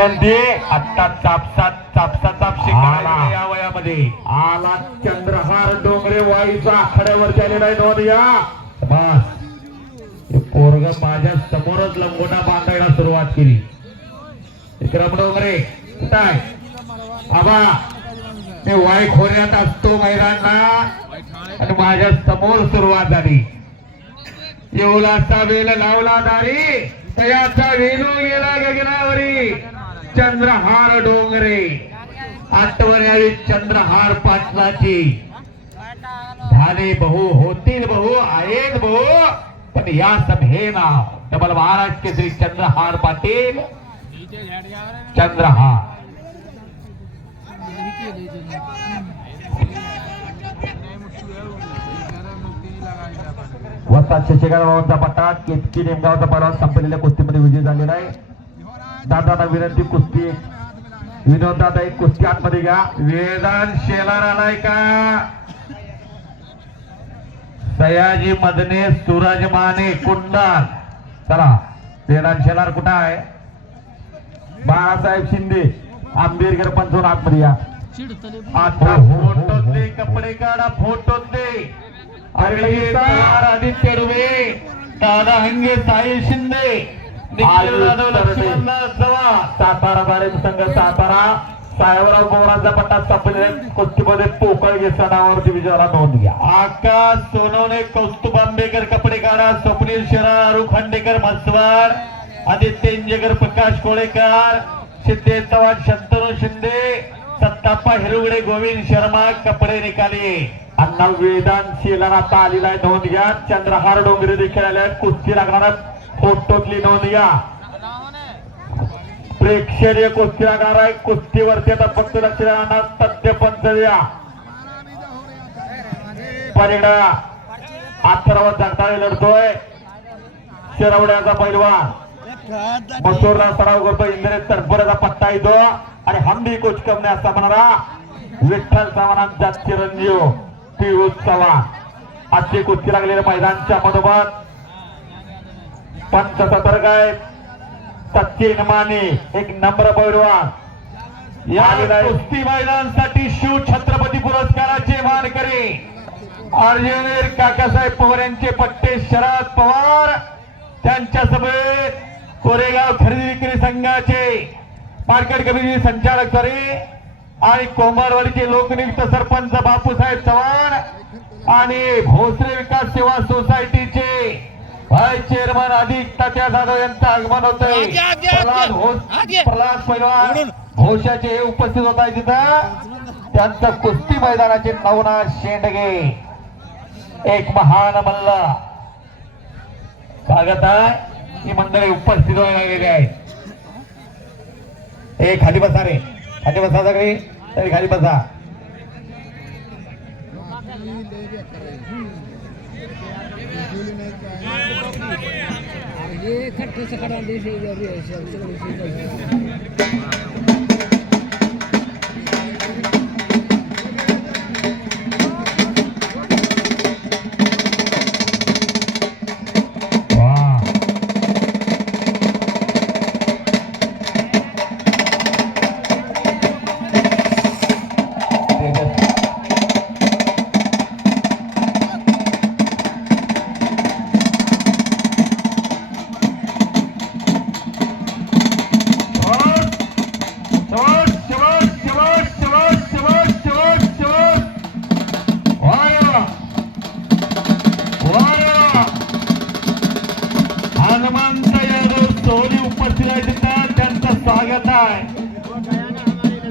आता चापसा शिकायला या वयामध्ये आला चंद्रहार डोंगरे वाईचा आखाड्यावर आलेला आहे. नोंद या बस पोरग माझ्या समोरच लंगोटा बांधायला सुरुवात केली. विक्रम डोंगरे काय आबा ते वाई खोऱ्यात असतो मैदानला आणि माझ्या समोर सुरुवात झाली. येवलाचा वेल लावला दारी तयाचा वेलू गेला गगनावरी. चंद्रहार डोंगरे आठवर यावी चंद्रहार पाटलाची झाले बहु होतील बहु आहेत बहु पण या सब हे नाव डबल महाराज केसरी चंद्रहार पाटील. चंद्रहार वस्ताद शशिकांत बाबांचा पट्टा केतकी नेमगावचा पहलवान संपलेल्या कुस्तीमध्ये विजय झालेला आहे. दादांना विनंती कुस्ती विनोद दादा एक कुस्ती आतमध्ये घ्या. वेदांत शेलार आलाय का? सयाजी मदने सूरज माने कुंडल चला. वेदांत शेलार कुठं आहे? बाळासाहेब शिंदे आंबेडकर पंचवून आतमध्ये या. आता फोटो दे कपडे काढा फोटो दे. आदित्य डुबे दादा हंगे साहिल शिंदे सातारा बारे संघ सातारा साहेबराव पवारांचा पट्टा संपलेल्या कुस्तीमध्ये पोकळ घेतला नावावरती विजयाला नोंद घ्या. आकाश सोनवणे कौस्तुभ आंबेकर कपडे काढा. स्वप्नील शेरार अरू खांडेकर म्हसवाड आदित्य इंजेकर प्रकाश कोळेकर सिद्धेश चव्हाण शंतनू शिंदे सत्ताप्पा हिरुगडे गोविंद शर्मा कपडे निकाली. अण्णा वेदांत शेलार आता आलेला आहे. नोंद घ्या. चंद्रहार डोंगरे देखील आले आहेत. कुस्ती लागणार फोटोतली नोंद घ्या. प्रेक्षणीय कुस्ती लागणार आहे. कुस्तीवरती आता फक्त लक्ष राहणार तथ्य पंच द्या. परिणा अथर्व जगताळे लढतोय. शिरवड्याचा पैलवान मसूरला सराव करतो. इंद्रेश तरफोराचा पट्टा येतो आणि हंबी कुचकमने असा म्हणणारा विठ्ठल चव्हाणांचा चिरंजीव पियुष चव्हाण. आजची कुस्ती लागलेल्या मैदानच्या मधोमध पंच सतर्क आहेत. सचिन माने एक नम्र पैलवान या कुस्ती मैदानासाठी शिव छत्रपती पुरस्काराचे मानकरी अर्जुन काकासाहेब पवार यांचे पट्टे शरद पवार त्यांच्या सभेत कोरेगाव खरेदी विक्री संघाचे मार्केट कमिटी संचालक सरी आणि कोंबारवाडीचे लोकनियुक्त सरपंच बापूसाहेब चव्हाण आणि भोसरे विकास सेवा सोसायटीचे व्हाईस चेअरमन अधिक तात्या जाधव यांचं आगमन होतंय. प्रल्हाद पैलवान घोषाचे उपस्थित होत आहे तिथं. त्यांचं कुस्ती मैदानाचे नवनाथ शेंडगे एक महान मल्ल स्वागत आहे. ही मंडळी उपस्थित व्हायला गेली आहेत. एक खाली बसा रे खाली बसा सगळी तरी खाली बसा.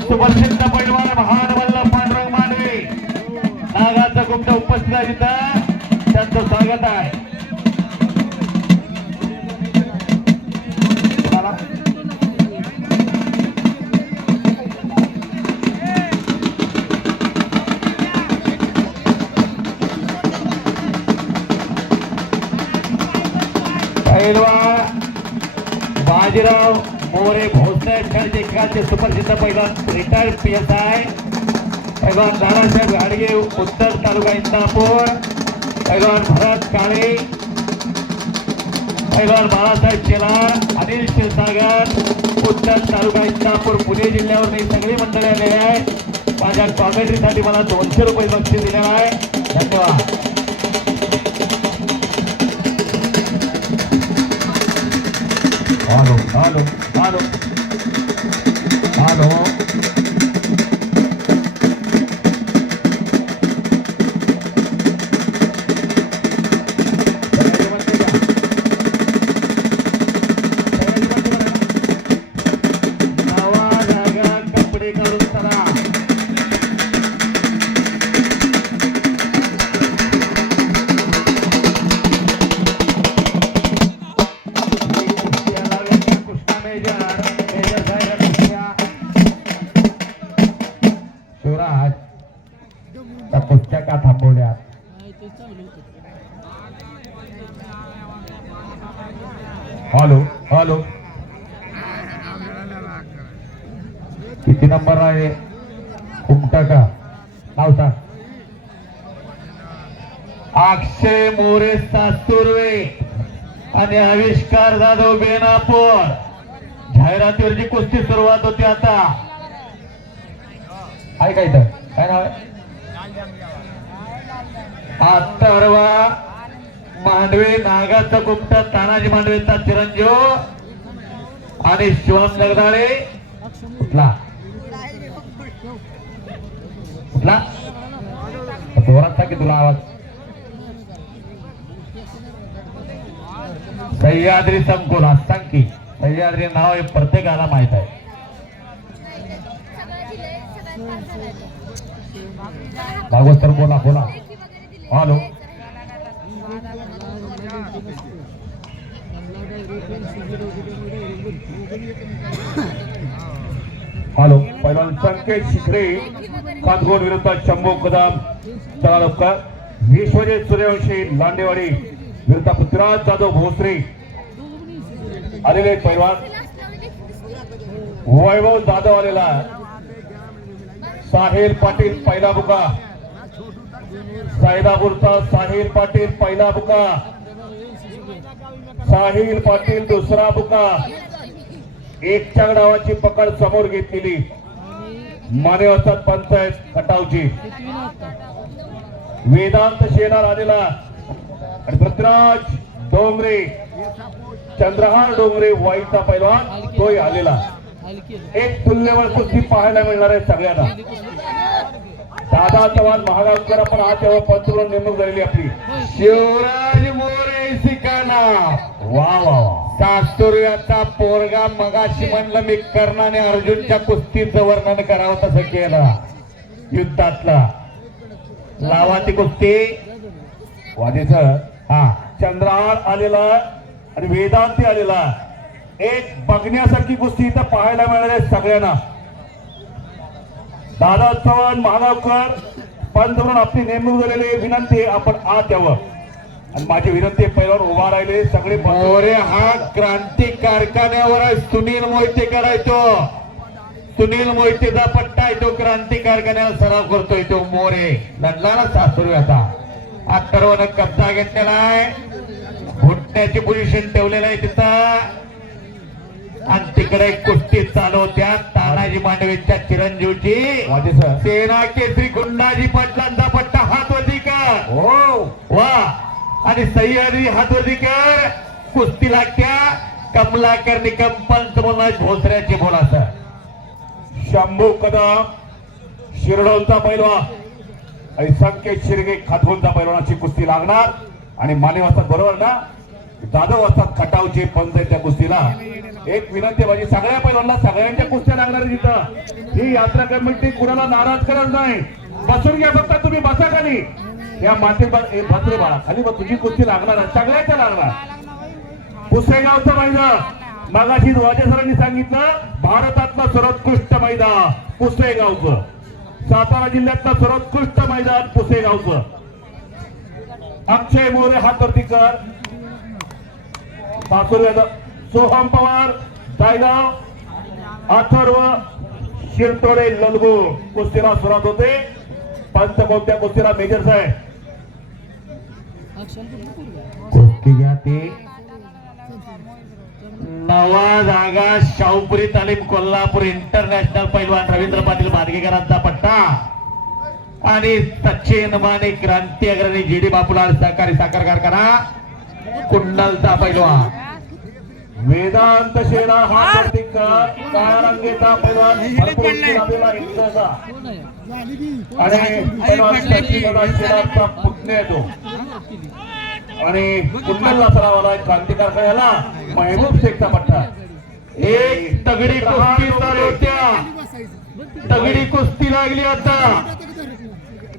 सुप्रसिद्ध पैलवान महान वल्लभ पांडुरंग मानवे नागाचा गुप्त उपस्थित आहे तिथं त्यांचं स्वागत आहे. पैलवान बाजीराव मोरे भोसले खेळचे सुप्रसिद्ध पैलवान रिटायर्ड PSI पैलवान दादासाहेब घाडगे उत्तर तालुका इंदापूर पैलवान भरत काळे पैलवान बाळासाहेब शेलार अनिल क्षीरसागर पुट्टण तालुका इंदापूर पुणे जिल्ह्यावर ही सगळी मंडळी आलेली आहे. माझ्या कॉमेंट्रीसाठी मला 200 रुपये बक्षीस दिलेलं आहे. धन्यवाद. हॅलो हॅलो हॅलो हॅलो कुस्त्या का थांबवल्या? हॅलो हॅलो किती नंबर आहे? कुमटा का नाव सांग. अक्षय मोरे सासुर्वे आणि आविष्कार जाधव बेनापूर. जाहिरातीवरची कुस्ती सुरुवात होती. आता आहे का इथं? काय नाव आहे? अथर्वा मांडवे नागाचा गुप्ता, तानाजी मांडवेचा चिरंजीव आणि शिवम जगदाळे. कुठला कुठला जोरात की तुला आवाज? सह्याद्री संकुल. सांग की सह्याद्री नाव हे प्रत्येकाला माहित आहे. भागवत सर बोला बोला. हॅलो हॅलो पहिलवान संकेत शिखरे कातगोड विरुद्ध शंभू कदम चळवळकर. विश्वजित सूर्यवंशी लांडेवाडी विरुद्ध पृथ्वीराज जाधव भोसरी. आलेले पहिलवान वैभव जाधव आलेला. साहिल पाटील पहिला बुका. सैदापूरचा साहिल पाटील पहिला बुका. साहिल पाटील दुसरा बुका. एकच्या डावाची पकड समोर घेतलेली मानेवस्ताद पंचायत खटावची. वेदांत शेलार आलेला आणि पृथ्वीराज डोंगरे चंद्रहार डोंगरे वाईचा पैलवान तोही आलेला. एक तुल्यबळ कुस्ती पाहायला मिळणार आहे सगळ्यांना. दादा चव्हाण महागावकर पण आज तेव्हा पंतप्रधान नेमणूक झालेली आपली. शिवराज मोरे सिकाना. वा वा वा. सासुर्याचा पोरगा. मगाशी म्हणलं मी कर्ण आणि अर्जुनच्या कुस्तीचं वर्णन करावं तसं केलं. युद्धातला लावा ती कुस्ती वादीच. हा चंद्रहार आलेला आणि वेदांती आलेला. एक बघण्यासारखी कुस्ती इथं पाहायला मिळणार आहे सगळ्यांना. दादा चव्हाण महागावकर पंतप्रधान आपली नेमणूक झालेली. विनंती आपण आत यावं आणि माझी विनंती पहिल्यावर उभा राहिले सगळे. मोरे हा क्रांती कारखान्यावर आहे. सुनील मोहिते करायचो. सुनील मोहितेचा पट्टा आहे तो क्रांती कारखान्याला सराव करतोय तो मोरे. लढला ना सासुर्याचा. अथर्वनं कब्जा घेतलेला आहे. घुटण्याची पोझिशन ठेवलेलं आहे तिथं आणि तिकडे कुस्ती चालू होत्या. तानाजी मांडवेच्या चिरंजीवची सेना केसरी गुंडाजी पाटलांचा पट्टा हातवरती कर. हो वा. आणि सह्याद्री हातवरती कर. कुस्ती लागत्या. कमलाकर निकम पंच बोलणार भोसऱ्याचे बोला सर. शंभू कदम शिरडोनचा पैलवान आणि संकेत शिरगे खातगोनचा पैलवानाची कुस्ती लागणार. आणि मानेवासात बरोबर ना जाधव असतात खटावचे पंचायतच्या कुस्तीला. एक विनंती माझी सगळ्या पैलवानांना सगळ्यांच्या कुस्त्या लागणार तिथं. ही यात्रा कमिटी कुणाला नाराज करत नाही. बसून घ्या फक्त तुम्ही. बसा खाली या माते भद्रे बाळा खाली. मग तुझी कुस्ती लागणार सगळ्याच्या लागणार. पुसेगावचं मैदान मगाशी वाजे सरांनी सांगितलं भारतातलं सर्वोत्कृष्ट मैदान पुसेगावचं. सातारा जिल्ह्यातलं सर्वोत्कृष्ट मैदान पुसेगावचं. अक्षय मोरे हातवरती कर. सासुर्याचा सोहम पवार जायगाव अथर्व शिरतोडे ललगू कुस्तीला सुरुवात होते. पंच कोणत्या कुस्तीला मेजर साहेब कुस्ती घ्या. ते नवा जागा शाहूपुरी तालीम कोल्हापूर इंटरनॅशनल पैलवान रवींद्र पाटील मार्गेकरांचा पट्टा आणि सचिन माने क्रांती अग्रणी जी डी बापूलाल सहकारी साखर कारखाना कुंडलचा पैलवान वेदांत शेला हा काळा रंगेचा पैलवान भरपूर लाभलेला इंग्रजा आणि पैलवान सचिन शेलाचा पुतण्या तो आणि कुंडलला सरावाला क्रांती कारखान्याला महबूब शेखचा पट्टा एक तगडी कुस्ती चालू होत्या तगडी कुस्ती लागली आता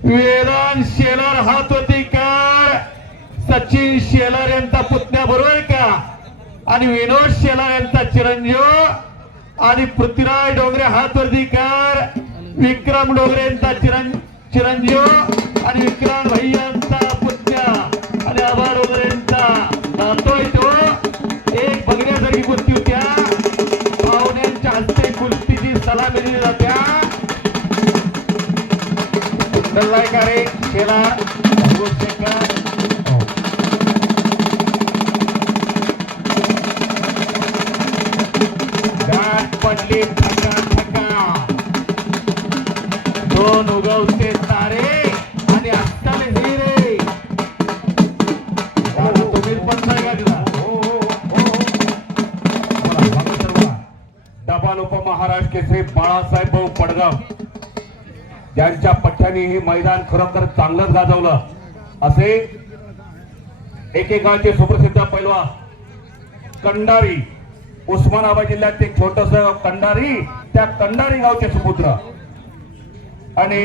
वेदांत शेलार हात होती कार सचिन शेलार यांचा पुतण्या बरोबर का आणि विनोद शेलार यांचा चिरंजीव आणि पृथ्वीराज डोंगरे हातवरती कार विक्रम डोंगरे यांचा चिरंजीव आणि विक्रांत भाई यांचा पुतण्या आणि आबा डोंगरे यांचा नातोय तो एक बघण्यासारखी कुस्ती होत्या पाहुण्यांच्या हस्ते कुस्तीची सलामी दिली जात्या रे शेलार पडली ठका ठका दोन उगवते तारे आणि आत्ताले हिरे तुम्ही पण नाही का डबाल उपमहाराष्ट्र केसरी बाळासाहेब भाऊ पडगाव ज्यांच्या पठ्ठ्याने हे मैदान खरोखर चांगलंच गाजवलं असे एकेकाळचे सुप्रसिद्ध पैलवान कंडारी उस्मानाबाद जिल्ह्यात एक छोटस कंडारी त्या कंडारी गावचे सुपुत्र आणि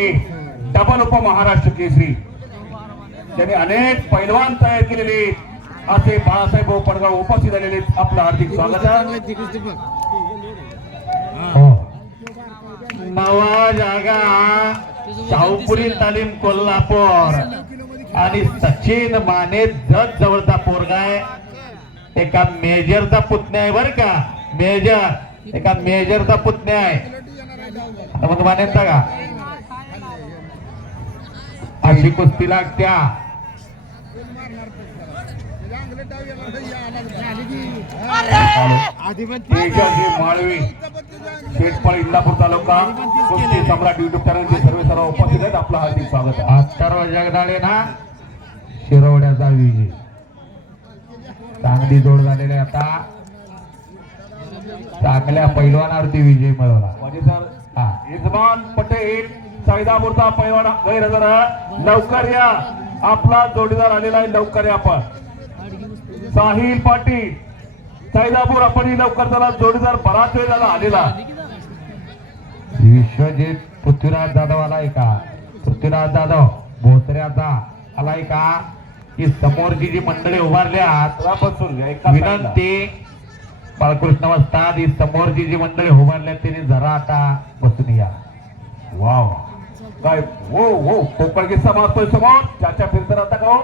डबल उपमहाराष्ट्र केसरी त्यांनी अनेक पैलवान तयार केलेले असे बाळासाहेब भाऊ पडगाव उपस्थित झालेले आपलं हार्दिक स्वागत आहे नवा जागा शाहूपुरी तालीम कोल्हापूर आणि सचिन माने जत जवळचा पोरगा आहे एका मेजरचा पुतण्या आहे बर का मेजर एका मेजरचा पुतण्या आहे मग मान्यता का अशी कुस्ती लागत्या माळवी शेटपाळ इंदापूर तालुका कुस्ती सम्राट युट्यूब चॅनलचे सर्व उपस्थित आहेत आपलं हार्दिक स्वागत आहे अथर्व जगदाळे ना शिरवड्याचा विजय चांगली जोड झालेली आता चांगल्या पैलवानावरती विजय मिळवला यजमान पटेल सैदापूरचा पैलवान गैरहजर लवकर या आपला जोडीदार आलेला आहे लवकर या आपण साहिल पाटील सैदापूर आपण लवकर त्याला जोडीदार बराच वेळ झाला आलेला विश्वजित पृथ्वीराज जाधव आलाय का पृथ्वीराज जाधव भोसऱ्याचा आलाय का ही समोरची जी मंडळी उभारल्या विनंती बाळकृष्ण वस्ताद ही समोरची जी मंडळी उभारल्या त्यांनी जरा आता बसून या वाव काय हो हो कोकण किस्सा मारतोय समोर चाचा फिरतर आता का हो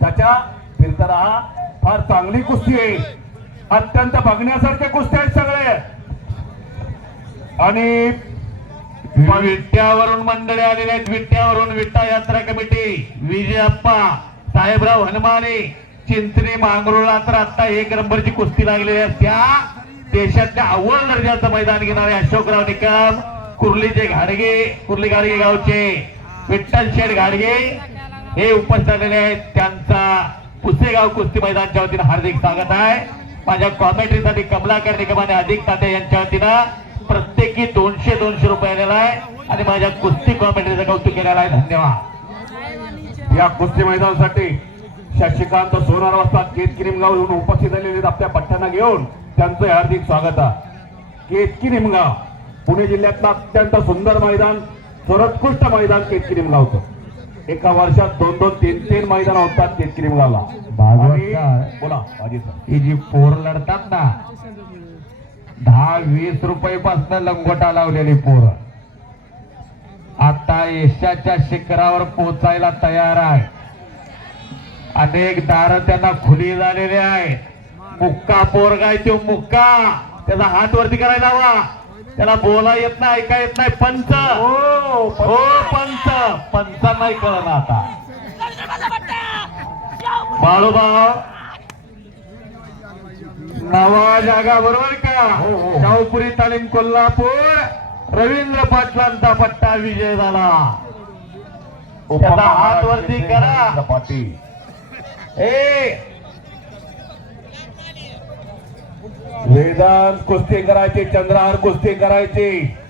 चाचा फिरतर हा फार चांगली कुस्ती आहे अत्यंत बघण्यासारख्या कुस्त्या आहेत सगळे आणि विट्यावरून मंडळी आलेले आहेत विट्यावरून विठ्ठा यात्रा कमिटी विजयप्पा साहेबराव हनुमाने चिंचणी मांगरोळला तर आता एक नंबरची कुस्ती लागलेली आहे त्या देशातल्या अव्वल दर्जाचं मैदान घेणारे अशोकराव निकम कुर्लीचे घाडगे कुर्ली घाडगे गावचे विठ्ठल शेठ घाडगे हे उपस्थित आलेले आहेत त्यांचा पुसेगाव कुस्ती मैदानच्या वतीनं हार्दिक स्वागत आहे माझ्या कॉमेंट्रीसाठी कमलाकर निकम आणि अधिक तात्या यांच्या वतीनं प्रत्येकी 200 रुपये आलेला आहे आणि माझ्या कुस्ती कॉमेंट्रीचं कौतुक केलेलं आहे धन्यवाद या कुस्ती मैदानासाठी शशिकांत सोनार वाजता केतकी निमगाव येऊन उपस्थित झालेले आपल्या पठ्ठ्यांना घेऊन त्यांचं हार्दिक स्वागत आहे केतकी निमगाव पुणे जिल्ह्यातलं अत्यंत सुंदर मैदान सर्वोत्कृष्ट मैदान केतकी निमगावचं एका वर्षात 2-2, 3-3 मैदान होतात केतकी निमगावला बोला ही जी पोर लढतात ना 10-20 रुपये पासून लंगोटा लावलेली पोर आता यशाच्या शिखरावर पोहोचायला तयार आहे अनेक दार त्यांना खुली झालेले आहे मुक्का पोरगा आहे तो मुक्का त्याचा हात वरती करायला हवा त्याला बोला येत नाही ऐका येत नाही पंच हो पंच नाही कळलं आता बाळूभाऊ नवा जागा बरोबर का हो, हो. शाहूपुरी तालीम कोल्हापूर रवींद्र पाटलांचा पट्टा विजय झाला. त्याचा हात वरती करा. पाटील वेदांत कुस्ती करायचे, चंद्रहार कुस्ती करायचे.